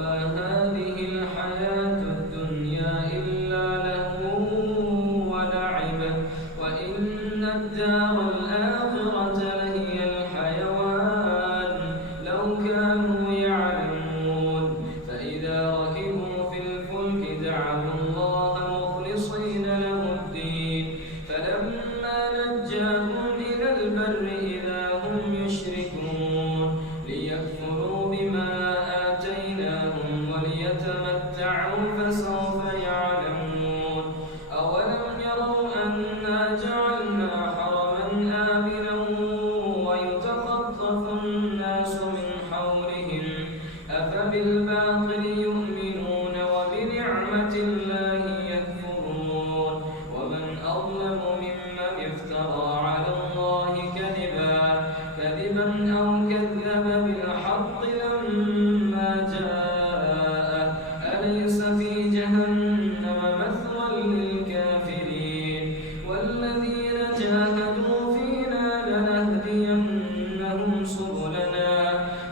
وما هذه الحياة الدنيا إلا لهو ولعب وإن الدار الآخرة لهي الحيوان لو كانوا يعلمون فإذا ركبوا في الفلك دعوا الله مخلصين له الدين فلما نجاهم إلى البر إذا هم يشركون ليكفروا بما آتيناهم وليتمتعوا فسوف يعلمون أولم يروا أنا جعلنا حرما آمنا ويتخطف الناس من حولهم أفبالباطل يؤمنون وبنعمة الله يكفرون ومن أظلم ممن افترى على الله كذبا أو كذب بالحق لما جاءه أليس في جهنم مثوى للكافرين والذين جاهدوا فينا لنهدينهم سبلنا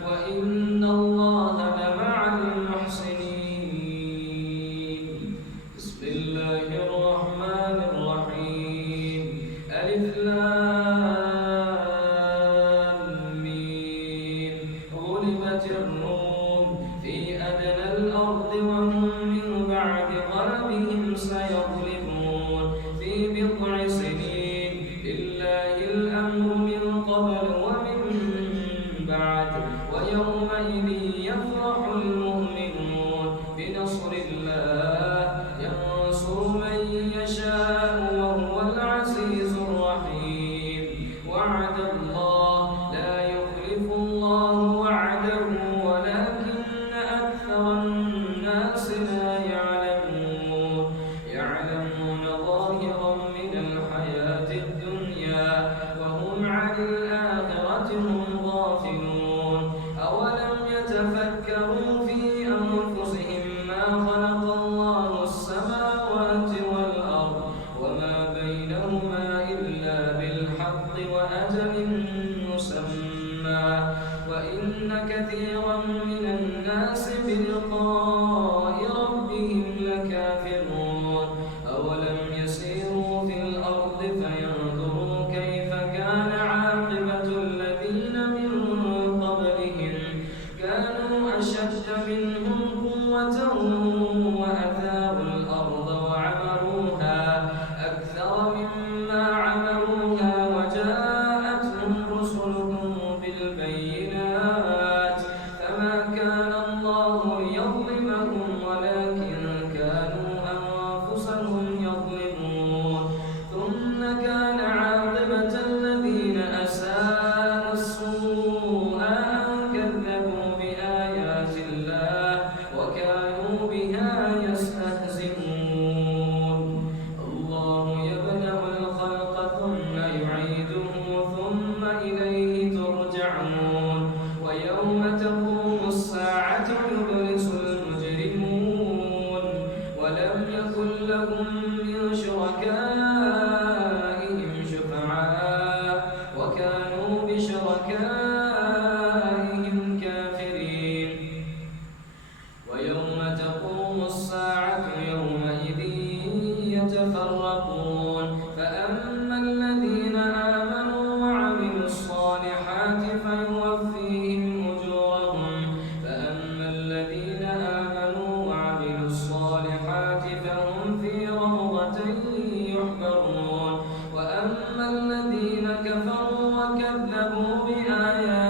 وإن الله لمع المحسنين بسم الله الرحمن الرحيم ألف غلبت الروم في أدنى الأرض وهم من بعد غلبهم سيغلبون في بضع سنين لله الأمر من قبل ومن بعد ويومئذ يفرح المؤمنون بنصر الله ينصر من يشاء وهو العزيز الرحيم وعد الله لا يخلف الله وعده ولكن أكثر الناس لا يعلمون ظاهرا من الحياة الدنيا وهم عن الآخرة هم غافلون أولم يتفكروا في أنفسهم ما خلق الله السماوات والأرض وما بينهما إلا بالحق وأجل مسمى وإن كثيرا من الناس بلقاء ربهم لكافرون أولم يسيروا في الأرض فينظروا كيف كان عاقبة الذين من قبلهم كانوا أشد منهم قوة وأثاروا الأرض وعمروها أكثر مما عمروها وجاءتهم رسلهم بالبينات فما كان الله ليظلمهم ولكن كانوا أنفسهم يظلمون ثم كان عاقبة الذين أساءوا السوء أن كذبوا بآيات الله وكانوا بها يستهزئون الله يبدأ الخلق ثم يعيده ثم إليه ترجعون ويوم تقوم الساعة يبلس المجرمون ولم يكن لهم من شركائهم شفعاء وكانوا بشركائهم كافرين ويوم تقوم الساعة يومئذ يتفرقون فأما الذين آمنوا وعملوا الصالحات فيوفيهم أجورهم فأما الذين آمنوا وعملوا الصالحات فهم في روضة يحبرون وأما الذين كفروا وكذبوا بآياتنا